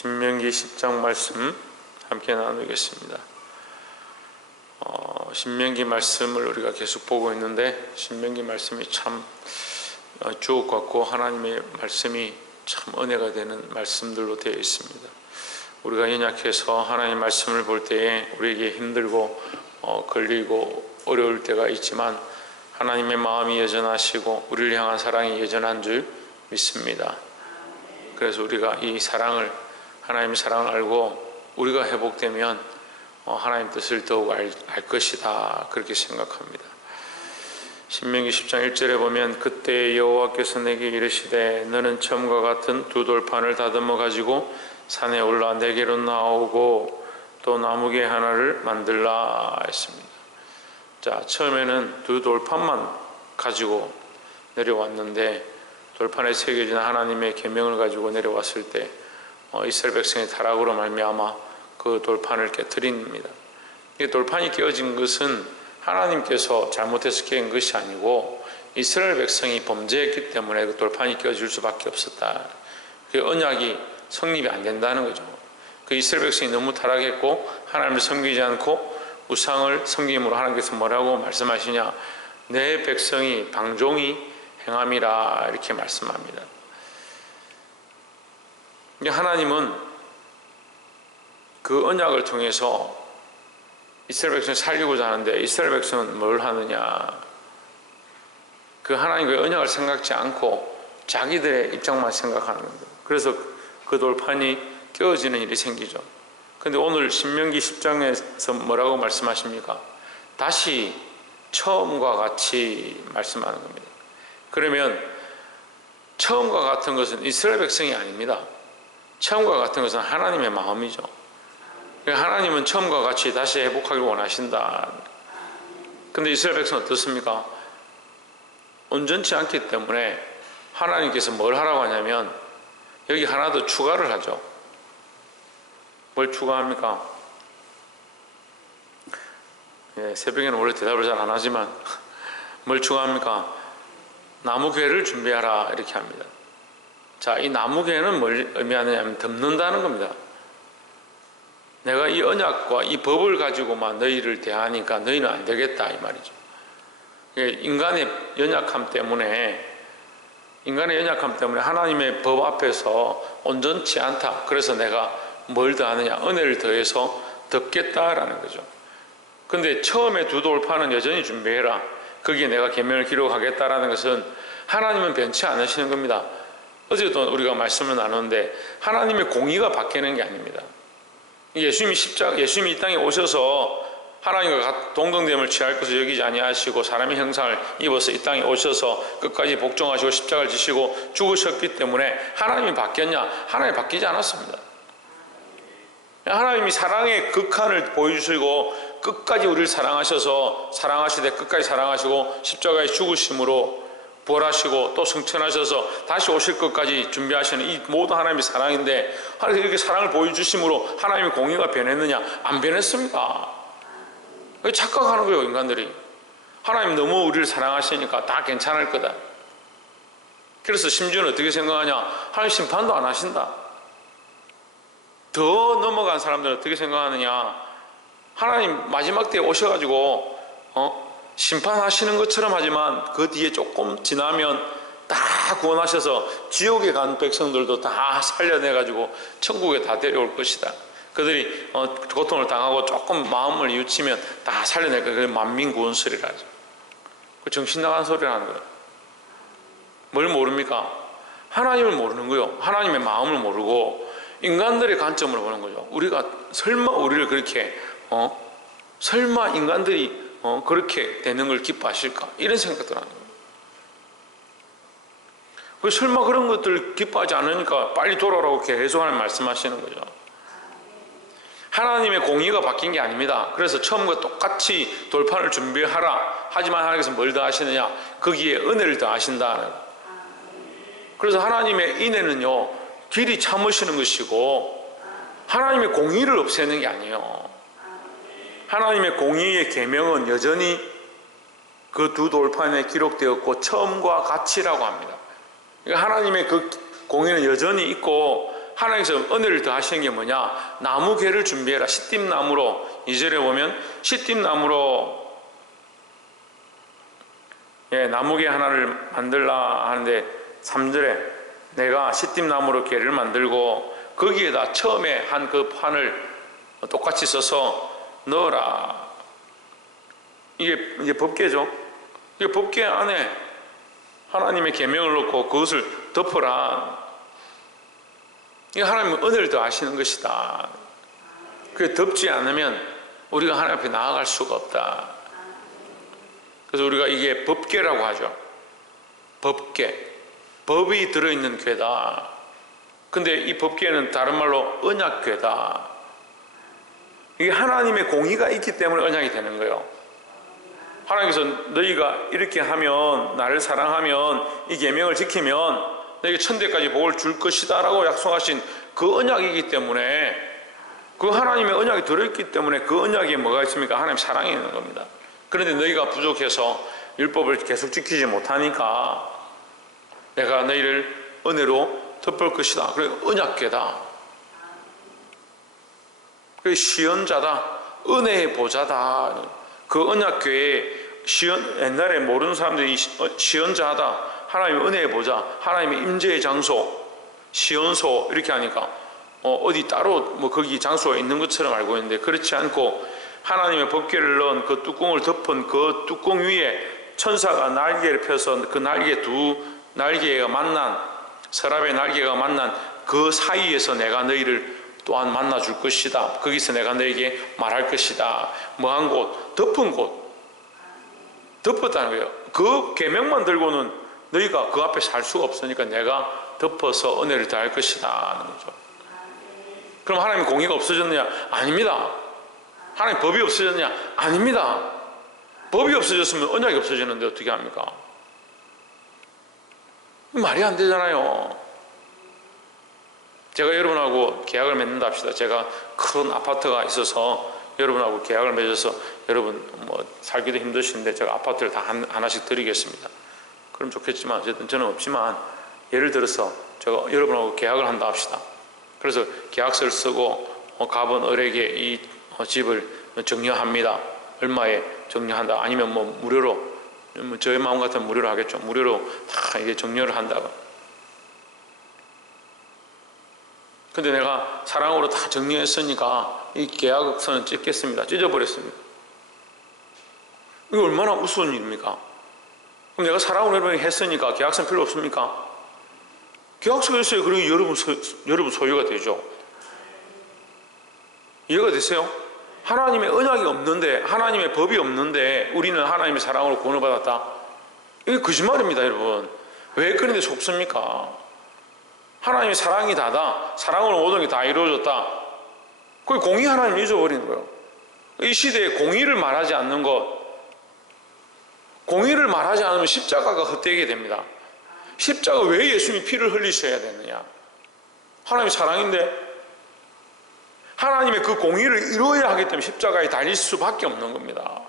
신명기 10장 말씀 함께 나누겠습니다. 신명기 말씀을 우리가 계속 보고 있는데 신명기 말씀이 참 주옥 같고 하나님의 말씀이 참 은혜가 되는 말씀들로 되어 있습니다. 우리가 연약해서 하나님 말씀을 볼 때에 우리에게 힘들고 걸리고 어려울 때가 있지만 하나님의 마음이 여전하시고 우리를 향한 사랑이 여전한 줄 믿습니다. 그래서 우리가 이 사랑을, 하나님의 사랑을 알고 우리가 회복되면 하나님 뜻을 더욱 알 것이다, 그렇게 생각합니다. 신명기 10장 1절에 보면 그때 여호와께서 내게 이르시되 너는 처음과 같은 두 돌판을 다듬어 가지고 산에 올라 내게로 나오고 또 나무개 하나를 만들라 했습니다. 자, 처음에는 두 돌판만 가지고 내려왔는데 돌판에 새겨진 하나님의 계명을 가지고 내려왔을 때 이스라엘 백성의 타락으로 말미암아 그 돌판을 깨트립니다. 이 돌판이 깨어진 것은 하나님께서 잘못해서 깨인 것이 아니고 이스라엘 백성이 범죄했기 때문에 그 돌판이 깨어질 수밖에 없었다. 그 언약이 성립이 안 된다는 거죠. 그 이스라엘 백성이 너무 타락했고 하나님을 섬기지 않고 우상을 섬김으로 하나님께서 뭐라고 말씀하시냐, 내 백성이 방종이 행함이라 이렇게 말씀합니다. 하나님은 그 언약을 통해서 이스라엘 백성을 살리고자 하는데 이스라엘 백성은 뭘 하느냐, 그 하나님의 언약을 생각지 않고 자기들의 입장만 생각하는 겁니다. 그래서 그 돌판이 깨어지는 일이 생기죠. 그런데 오늘 신명기 10장에서 뭐라고 말씀하십니까? 다시 처음과 같이 말씀하는 겁니다. 그러면 처음과 같은 것은 이스라엘 백성이 아닙니다. 처음과 같은 것은 하나님의 마음이죠. 하나님은 처음과 같이 다시 회복하기를 원하신다. 그런데 이스라엘 백성은 어떻습니까? 온전치 않기 때문에 하나님께서 뭘 하라고 하냐면 여기 하나 더 추가를 하죠. 뭘 추가합니까? 새벽에는 원래 대답을 잘 안 하지만 뭘 추가합니까? 나무괴를 준비하라 이렇게 합니다. 자, 이 나무괴는 뭘 의미하느냐면 덮는다는 겁니다. 내가 이 언약과 이 법을 가지고만 너희를 대하니까 너희는 안 되겠다 이 말이죠. 인간의 연약함 때문에 하나님의 법 앞에서 온전치 않다. 그래서 내가 뭘 더하느냐, 은혜를 더해서 덮겠다라는 거죠. 근데 처음에 두 돌판은 여전히 준비해라, 거기에 내가 계명을 기록하겠다라는 것은 하나님은 변치 않으시는 겁니다. 어제도 우리가 말씀을 나눴는데 하나님의 공의가 바뀌는 게 아닙니다. 예수님이 이 땅에 오셔서 하나님과 동등됨을 취할 것을 여기지 아니하시고 사람의 형상을 입어서 이 땅에 오셔서 끝까지 복종하시고 십자가를 지시고 죽으셨기 때문에 하나님이 바뀌었냐? 하나님이 바뀌지 않았습니다. 하나님이 사랑의 극한을 보여주시고 끝까지 우리를 사랑하시되 끝까지 사랑하시고 십자가에 죽으심으로 부활하시고 또 승천하셔서 다시 오실 것까지 준비하시는 이 모든 하나님의 사랑인데, 하나님이 이렇게 사랑을 보여주심으로 하나님의 공의가 변했느냐? 안 변했습니다. 착각하는 거예요, 인간들이. 하나님 너무 우리를 사랑하시니까 다 괜찮을 거다. 그래서 심지어는 어떻게 생각하냐? 하나님 심판도 안 하신다. 더 넘어간 사람들은 어떻게 생각하느냐? 하나님 마지막 때에 오셔가지고 심판하시는 것처럼 하지만 그 뒤에 조금 지나면 다 구원하셔서 지옥에 간 백성들도 다 살려내가지고 천국에 다 데려올 것이다. 그들이 고통을 당하고 조금 마음을 뉘우치면 다 살려낼 거예요. 그게 만민구원설이라 하죠. 그 정신 나간 소리를 하는 거예요. 뭘 모릅니까? 하나님을 모르는 거예요. 하나님의 마음을 모르고 인간들의 관점으로 보는 거죠. 우리가 설마 우리를 그렇게 설마 인간들이 그렇게 되는 걸 기뻐하실까? 이런 생각들 하는 거예요. 설마 그런 것들 기뻐하지 않으니까 빨리 돌아오라고 계속 하나님 말씀하시는 거죠. 하나님의 공의가 바뀐 게 아닙니다. 그래서 처음과 똑같이 돌판을 준비하라. 하지만 하나님께서 뭘 더 하시느냐? 거기에 은혜를 더 하신다. 그래서 하나님의 인애는요, 길이 참으시는 것이고 하나님의 공의를 없애는 게 아니에요. 하나님의 공의의 계명은 여전히 그 두 돌판에 기록되었고 처음과 같이라고 합니다. 그러니까 하나님의 그 공의는 여전히 있고 하나님께서 은혜를 더하시는 게 뭐냐? 나무괴를 준비해라. 시띠나무로, 2절에 보면 시띠나무로 나무괴 하나를 만들라 하는데 3절에 내가 시띠나무로 괴를 만들고 거기에다 처음에 한 그 판을 똑같이 써서 넣어라. 이게 법궤죠. 이게 법궤 안에 하나님의 계명을 넣고 그것을 덮어라. 이게 하나님은 은혜를 더하시는 것이다. 그게 덮지 않으면 우리가 하나님 앞에 나아갈 수가 없다. 그래서 우리가 이게 법궤라고 하죠. 법궤. 법이 들어있는 궤다. 근데 이 법궤는 다른 말로 언약궤다. 이게 하나님의 공의가 있기 때문에 언약이 되는 거예요. 하나님께서 너희가 이렇게 하면, 나를 사랑하면, 이 계명을 지키면 너에게 천대까지 복을 줄 것이다 라고 약속하신 그 언약이기 때문에, 그 하나님의 언약이 들어있기 때문에 그 언약에 뭐가 있습니까? 하나님 사랑이 있는 겁니다. 그런데 너희가 부족해서 율법을 계속 지키지 못하니까 내가 너희를 은혜로 덮을 것이다. 그래 언약궤다. 그래 시언자다. 은혜의 보좌다. 그 언약궤에 옛날에 모르는 사람들이 시언자하다. 하나님의 은혜의 보좌, 하나님의 임재의 장소, 시언소 이렇게 하니까 어디 따로 뭐 거기 장소가 있는 것처럼 알고 있는데 그렇지 않고 하나님의 법궤를 넣은 그 뚜껑을 덮은 그 뚜껑 위에 천사가 날개를 펴서 그 날개 두 날개가 만난, 서랍의 날개가 만난 그 사이에서 내가 너희를 또한 만나 줄 것이다. 거기서 내가 너에게 말할 것이다. 뭐한 곳, 덮은 곳, 덮었다는 거예요. 그 계명만 들고는 너희가 그 앞에 살 수가 없으니까 내가 덮어서 은혜를 더할 것이다 하는 거죠. 그럼 하나님 공의가 없어졌느냐? 아닙니다. 하나님 법이 없어졌느냐? 아닙니다. 법이 없어졌으면 언약이 없어지는데 어떻게 합니까? 말이 안 되잖아요. 제가 여러분하고 계약을 맺는다 합시다. 제가 큰 아파트가 있어서 여러분하고 계약을 맺어서 여러분 뭐 살기도 힘드신데 제가 아파트를 다 하나씩 드리겠습니다. 그럼 좋겠지만 어쨌든 저는 없지만 예를 들어서 제가 여러분하고 계약을 한다 합시다. 그래서 계약서를 쓰고 갑은 을에게 이 집을 정려합니다. 얼마에 정려한다. 아니면 뭐 무료로, 저의 마음 같으면 무료로 하겠죠. 무료로 다 이게 정려를 한다고. 근데 내가 사랑으로 다 정리했으니까 이 계약서는 찢겠습니다. 찢어버렸습니다. 이거 얼마나 우스운 일입니까? 그럼 내가 사랑으로 여러분이 했으니까 계약서는 필요 없습니까? 계약서가 있어야 그러니 여러분 소유가 되죠. 이해가 되세요? 하나님의 언약이 없는데, 하나님의 법이 없는데 우리는 하나님의 사랑으로 구원을 받았다? 이게 거짓말입니다, 여러분. 왜 그런데 속습니까? 하나님의 사랑이 다다. 사랑으로 모든 게 다 이루어졌다. 그게 공의 하나님을 잊어버리는 거예요. 이 시대에 공의를 말하지 않는 것, 공의를 말하지 않으면 십자가가 헛되게 됩니다. 십자가 왜 예수님이 피를 흘리셔야 되느냐? 하나님의 사랑인데 하나님의 그 공의를 이루어야 하기 때문에 십자가에 달릴 수밖에 없는 겁니다.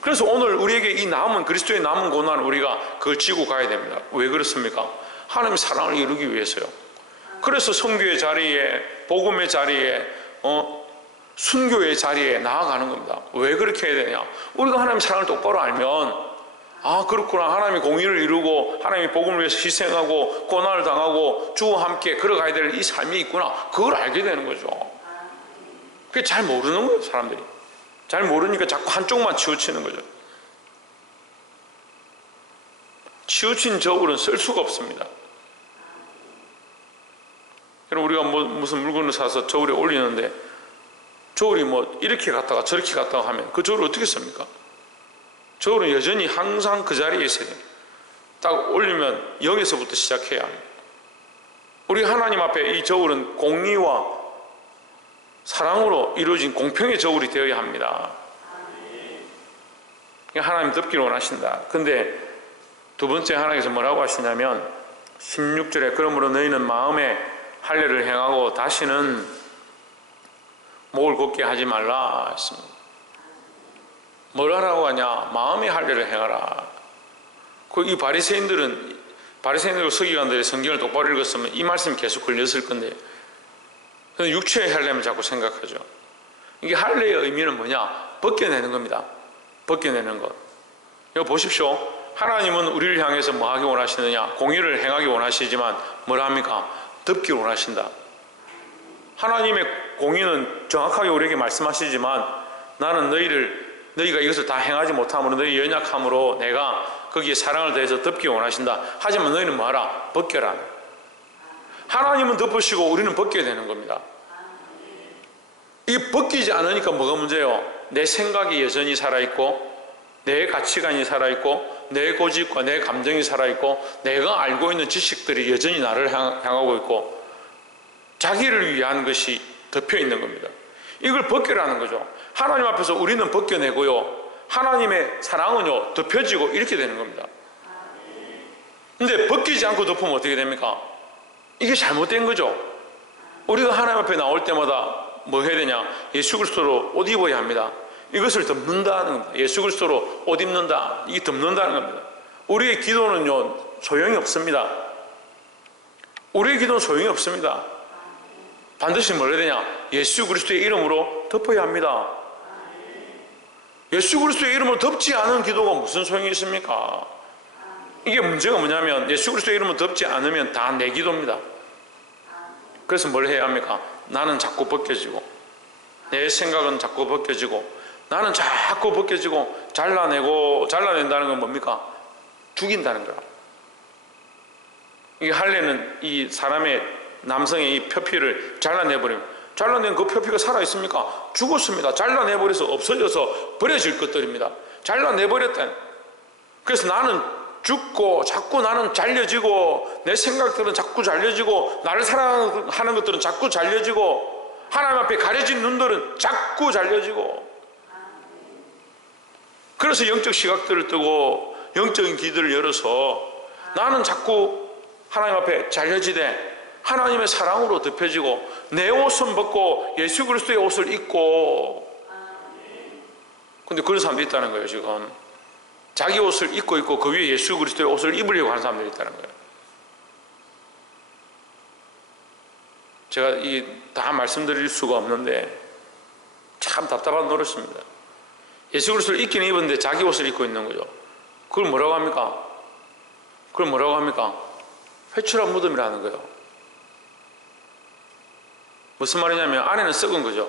그래서 오늘 우리에게 이 남은 그리스도의 남은 고난을 우리가 그걸 지고 가야 됩니다. 왜 그렇습니까? 하나님의 사랑을 이루기 위해서요. 그래서 선교의 자리에, 복음의 자리에, 순교의 자리에 나아가는 겁니다. 왜 그렇게 해야 되냐? 우리가 하나님의 사랑을 똑바로 알면, 아 그렇구나, 하나님의 공의를 이루고 하나님의 복음을 위해서 희생하고 고난을 당하고 주와 함께 걸어가야 될 이 삶이 있구나, 그걸 알게 되는 거죠. 그게 잘 모르는 거예요. 사람들이 잘 모르니까 자꾸 한쪽만 치우치는 거죠. 치우친 저울은 쓸 수가 없습니다. 우리가 무슨 물건을 사서 저울에 올리는데 저울이 뭐 이렇게 갔다가 저렇게 갔다가 하면 그 저울을 어떻게 씁니까? 저울은 여전히 항상 그 자리에 있어야 됩니다. 딱 올리면 0에서부터 시작해야 합니다. 우리 하나님 앞에 이 저울은 공의와 사랑으로 이루어진 공평의 저울이 되어야 합니다. 하나님 덮기를 원하신다. 근데 두 번째 하나님께서 뭐라고 하시냐면 16절에 그러므로 너희는 마음에 할례를 행하고 다시는 목을 곧게 하지 말라 했습니다. 뭘 하라고 하냐? 마음의 할례를 행하라. 이 바리새인들 서기관들이 성경을 똑바로 읽었으면 이 말씀이 계속 걸렸을 건데 근데 육체의 할례만 자꾸 생각하죠. 이게 할례의 의미는 뭐냐? 벗겨내는 겁니다. 벗겨내는 것. 이거 보십시오. 하나님은 우리를 향해서 뭐 하기 원하시느냐? 공의를 행하기 원하시지만 뭘 합니까? 덮기 원하신다. 하나님의 공의는 정확하게 우리에게 말씀하시지만 나는 너희가 이것을 다 행하지 못함으로 너희 연약함으로 내가 거기에 사랑을 더해서 덮기 원하신다. 하지만 너희는 뭐하라? 벗겨라. 하나님은 덮으시고 우리는 벗겨야 되는 겁니다. 이게 벗기지 않으니까 뭐가 문제예요? 내 생각이 여전히 살아있고 내 가치관이 살아있고 내 고집과 내 감정이 살아있고 내가 알고 있는 지식들이 여전히 나를 향하고 있고 자기를 위한 것이 덮여 있는 겁니다. 이걸 벗겨라는 거죠. 하나님 앞에서 우리는 벗겨내고요, 하나님의 사랑은요 덮여지고 이렇게 되는 겁니다. 근데 벗기지 않고 덮으면 어떻게 됩니까? 이게 잘못된 거죠. 우리가 하나님 앞에 나올 때마다 뭐 해야 되냐? 예수 그리스도로 옷 입어야 합니다. 이것을 덮는다는 겁니다. 예수 그리스도로 옷 입는다. 이게 덮는다는 겁니다. 우리의 기도는요 소용이 없습니다. 우리의 기도는 소용이 없습니다. 반드시 뭘 해야 되냐? 예수 그리스도의 이름으로 덮어야 합니다. 예수 그리스도의 이름으로 덮지 않은 기도가 무슨 소용이 있습니까? 이게 문제가 뭐냐면 예수 그리스도의 이름으로 덮지 않으면 다 내 기도입니다. 그래서 뭘 해야 합니까? 나는 자꾸 벗겨지고 내 생각은 자꾸 벗겨지고 나는 자꾸 벗겨지고 잘라낸다는 건 뭡니까? 죽인다는 거야. 이게 할례는 이 사람의 남성의 이 표피를 잘라내버리면 잘라낸 그 표피가 살아있습니까? 죽었습니다. 잘라내버려서 없어져서 버려질 것들입니다. 잘라내버렸다. 그래서 나는 죽고 자꾸 나는 잘려지고 내 생각들은 자꾸 잘려지고 나를 사랑하는 것들은 자꾸 잘려지고 하나님 앞에 가려진 눈들은 자꾸 잘려지고 그래서 영적 시각들을 뜨고 영적인 귀들을 열어서 나는 자꾸 하나님 앞에 잘려지되 하나님의 사랑으로 덮여지고 내 옷은 벗고 예수 그리스도의 옷을 입고 근데 그런 사람도 있다는 거예요. 지금 자기 옷을 입고 있고 그 위에 예수 그리스도의 옷을 입으려고 하는 사람들이 있다는 거예요. 제가 다 말씀드릴 수가 없는데 참 답답한 노릇입니다. 예수 그리스도를 입기는 입었는데 자기 옷을 입고 있는 거죠. 그걸 뭐라고 합니까? 그걸 뭐라고 합니까? 회출한 무덤이라는 거예요. 무슨 말이냐면 안에는 썩은 거죠.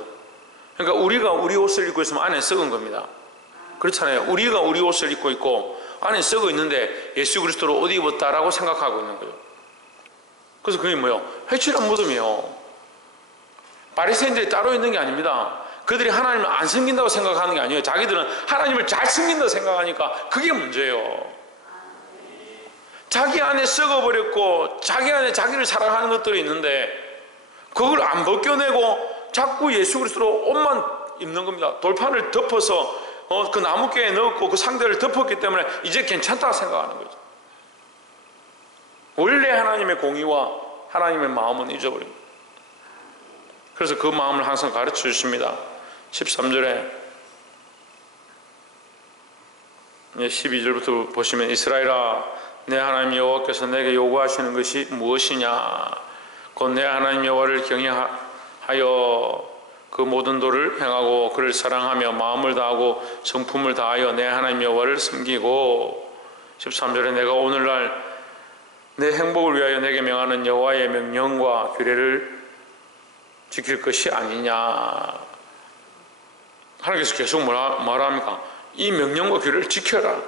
그러니까 우리가 우리 옷을 입고 있으면 안에 썩은 겁니다. 그렇잖아요. 우리가 우리 옷을 입고 있고 안에 썩어 있는데 예수 그리스도로 옷 입었다라고 생각하고 있는 거예요. 그래서 그게 뭐예요? 회출한 무덤이에요. 바리새인들이 따로 있는 게 아닙니다. 그들이 하나님을 안 섬긴다고 생각하는 게 아니에요. 자기들은 하나님을 잘 섬긴다고 생각하니까 그게 문제예요. 자기 안에 썩어버렸고 자기 안에 자기를 사랑하는 것들이 있는데 그걸 안 벗겨내고 자꾸 예수 그리스도로 옷만 입는 겁니다. 돌판을 덮어서 그 나무깨에 넣었고 그 상대를 덮었기 때문에 이제 괜찮다고 생각하는 거죠. 원래 하나님의 공의와 하나님의 마음은 잊어버립니다. 그래서 그 마음을 항상 가르쳐 주십니다. 13절에 12절부터 보시면 이스라엘아 내 하나님 여호와께서 내게 요구하시는 것이 무엇이냐 곧 내 하나님 여호와를 경외하여 그 모든 도를 행하고 그를 사랑하며 마음을 다하고 성품을 다하여 내 하나님 여호와를 섬기고 13절에 내가 오늘날 내 행복을 위하여 내게 명하는 여호와의 명령과 규례를 지킬 것이 아니냐. 하나님께서 계속 뭐라 합니까? 이 명령과 규례를 지켜라.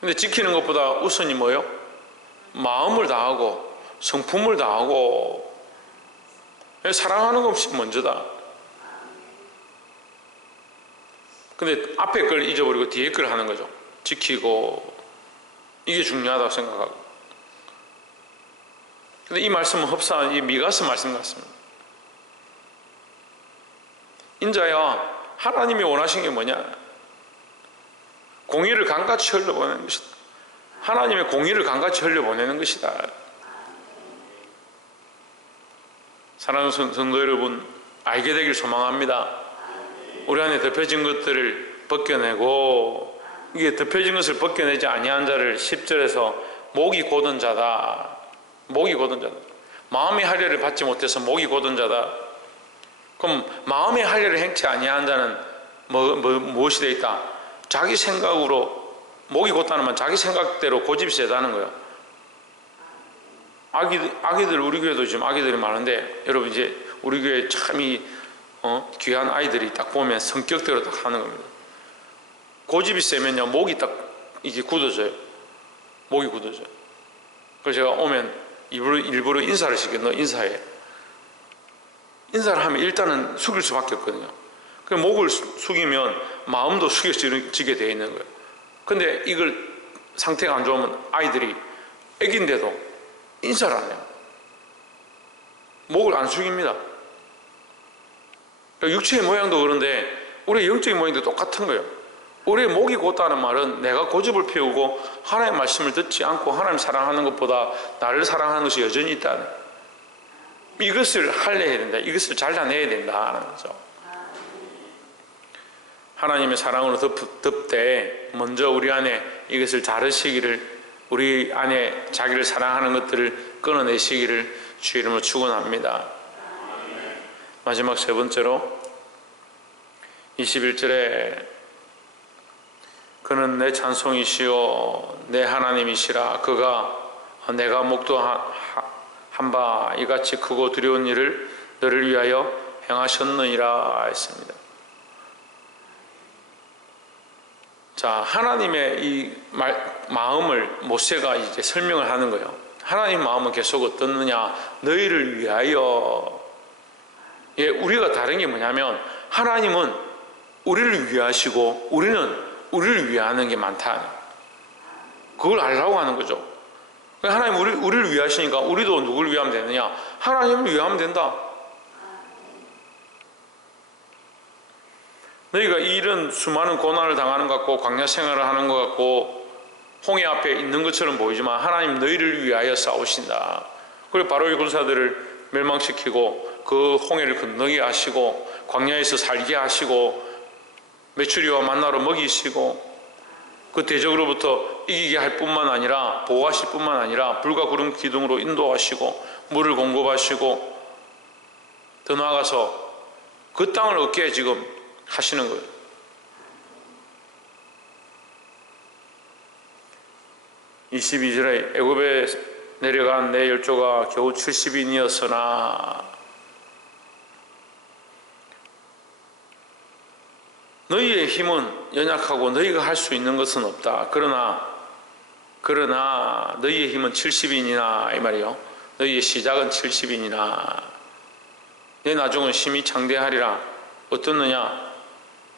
근데 지키는 것보다 우선이 뭐예요? 마음을 다하고 성품을 다하고 사랑하는 것이 먼저다. 근데 앞에 걸 잊어버리고 뒤에 걸 하는 거죠. 지키고 이게 중요하다고 생각하고. 근데 이 말씀은 흡사한 이 미가서 말씀 같습니다. 인자야 하나님이 원하신 게 뭐냐? 공의를 강같이 흘려보내는 것이다. 하나님의 공의를 강같이 흘려보내는 것이다. 사랑하는 성도 여러분, 알게 되길 소망합니다. 우리 안에 덮여진 것들을 벗겨내고 이게 덮여진 것을 벗겨내지 아니한 자를 10절에서 목이 곧은 자다. 목이 곧은 자다. 마음의 할례를 받지 못해서 목이 곧은 자다. 그럼 마음의 할례를 행치 아니한 자는 무엇이 되어 있다? 자기 생각으로, 목이 곧다는 말 자기 생각대로 고집이 세다는 거예요. 아기들, 우리 교회도 지금 아기들이 많은데, 여러분 이제 우리 교회 참 귀한 아이들이 딱 보면 성격대로 딱 하는 겁니다. 고집이 세면요, 목이 딱 이게 굳어져요. 목이 굳어져요. 그래서 제가 오면 일부러 인사를 시켜요. 너 인사해. 인사를 하면 일단은 숙일 수밖에 없거든요. 그 목을 숙이면 마음도 숙여지게 되어 있는 거예요. 근데 이걸 상태가 안 좋으면 아이들이 애기인데도 인사를 안 해요. 목을 안 숙입니다. 육체의 모양도 그런데 우리의 영적인 모양도 똑같은 거예요. 우리의 목이 곧다는 말은 내가 고집을 피우고 하나님의 말씀을 듣지 않고 하나님 사랑하는 것보다 나를 사랑하는 것이 여전히 있다는, 이것을 할례해야 된다, 이것을 잘라내야 된다는 거죠. 하나님의 사랑으로 덮되 먼저 우리 안에 이것을 자르시기를, 우리 안에 자기를 사랑하는 것들을 끊어내시기를 주의 이름으로 축원합니다. 마지막 세 번째로 21절에 그는 내 찬송이시오 내 하나님이시라. 그가 내가 목도한 바 이같이 크고 두려운 일을 너를 위하여 행하셨느니라 했습니다. 자, 하나님의 이 마음을 모세가 이제 설명을 하는 거예요. 하나님 마음은 계속 어떻느냐? 너희를 위하여. 예, 우리가 다른 게 뭐냐면 하나님은 우리를 위하시고 우리는 우리를 위하는 게 많다. 그걸 알라고 하는 거죠. 하나님 우리를 위하시니까 우리도 누구를 위하면 되느냐? 하나님을 위하면 된다. 너희가 이런 수많은 고난을 당하는 것 같고 광야 생활을 하는 것 같고 홍해 앞에 있는 것처럼 보이지만 하나님 너희를 위하여 싸우신다. 그리고 바로의 군사들을 멸망시키고 그 홍해를 건너게 하시고 광야에서 살게 하시고 메추리와 만나로 먹이시고 그 대적으로부터 이기게 할 뿐만 아니라 보호하실 뿐만 아니라 불과 구름 기둥으로 인도하시고 물을 공급하시고 더 나아가서 그 땅을 얻게 지금 하시는 거예요. (22절에) 애굽에 내려간 내 열조가 겨우 70인이었으나 너희의 힘은 연약하고 너희가 할 수 있는 것은 없다. 그러나 너희의 힘은 70인이나 이 말이요. 너희의 시작은 70인이나 내 나중은 심히 창대하리라. 어떻느냐?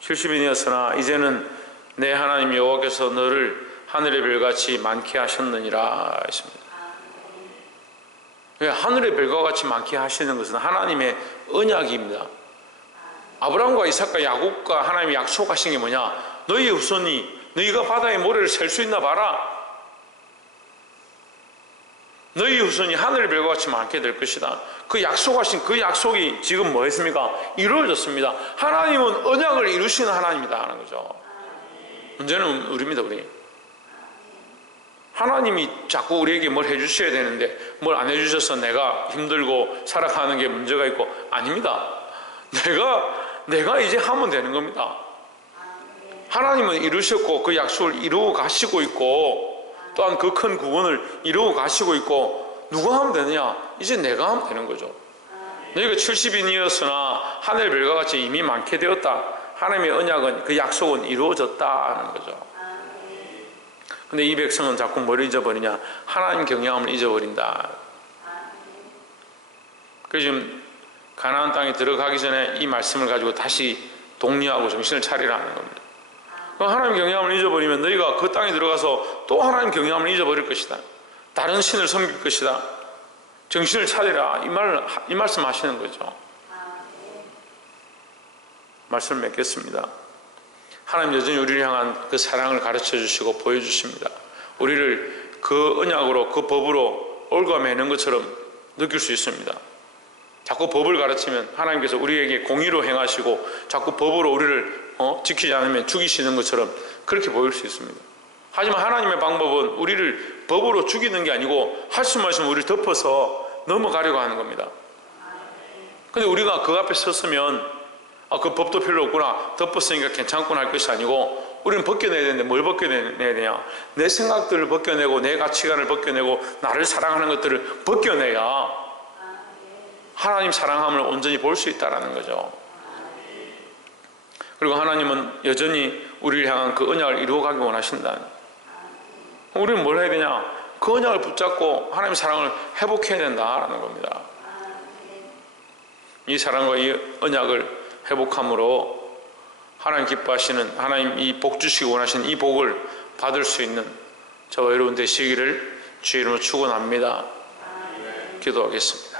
70인이었으나 이제는 내 하나님 여호와께서 너를 하늘의 별같이 많게 하셨느니라 했습니다. 하늘의 별과 같이 많게 하시는 것은 하나님의 언약입니다. 아브라함과 이삭과 야곱과 하나님이 약속하신 게 뭐냐? 너희의 후손이 너희가 바다의 모래를 셀 수 있나 봐라. 너희의 후손이 하늘의 별과 같이 많게 될 것이다. 그 약속하신 그 약속이 지금 뭐 했습니까? 이루어졌습니다. 하나님은 언약을 이루시는 하나님이다 하는 거죠. 문제는 우리입니다. 우리 하나님이 자꾸 우리에게 뭘 해주셔야 되는데 뭘 안 해주셔서 내가 힘들고 살아가는 게 문제가 있고, 아닙니다. 내가 이제 하면 되는 겁니다. 하나님은 이루셨고 그 약속을 이루어 가시고 있고 또한 그 큰 구원을 이루어 가시고 있고, 누가 하면 되느냐? 이제 내가 하면 되는 거죠. 너희가 70인이었으나 하늘의 별과 같이 이미 많게 되었다. 하나님의 언약은, 그 약속은 이루어졌다 하는 거죠. 근데 이 백성은 자꾸 뭘 잊어버리냐? 하나님 경외함을 잊어버린다. 그래서 지금 가나안 땅에 들어가기 전에 이 말씀을 가지고 다시 독려하고 정신을 차리라는 겁니다. 하나님 경외함을 잊어버리면 너희가 그 땅에 들어가서 또 하나님 경외함을 잊어버릴 것이다. 다른 신을 섬길 것이다. 정신을 차리라. 이 말씀 하시는 거죠. 말씀을 맺겠습니다. 하나님 여전히 우리를 향한 그 사랑을 가르쳐 주시고 보여주십니다. 우리를 그 언약으로, 그 법으로 올가매는 것처럼 느낄 수 있습니다. 자꾸 법을 가르치면 하나님께서 우리에게 공의로 행하시고 자꾸 법으로 우리를 지키지 않으면 죽이시는 것처럼 그렇게 보일 수 있습니다. 하지만 하나님의 방법은 우리를 법으로 죽이는 게 아니고 할 수만 있으면 우리를 덮어서 넘어가려고 하는 겁니다. 근데 우리가 그 앞에 섰으면 그 법도 필요 없구나, 덮었으니까 괜찮구나 할 것이 아니고 우리는 벗겨내야 되는데 뭘 벗겨내야 되냐? 내 생각들을 벗겨내고 내 가치관을 벗겨내고 나를 사랑하는 것들을 벗겨내야 하나님 사랑함을 온전히 볼 수 있다는 거죠. 그리고 하나님은 여전히 우리를 향한 그 언약을 이루어가기 원하신다. 우리는 뭘 해야 되냐? 그 언약을 붙잡고 하나님의 사랑을 회복해야 된다라는 겁니다. 이 사랑과 이 언약을 회복함으로 하나님 기뻐하시는, 하나님 이 복 주시기 원하시는 이 복을 받을 수 있는 저와 여러분 되시기를 주의 이름으로 축원합니다. 기도하겠습니다.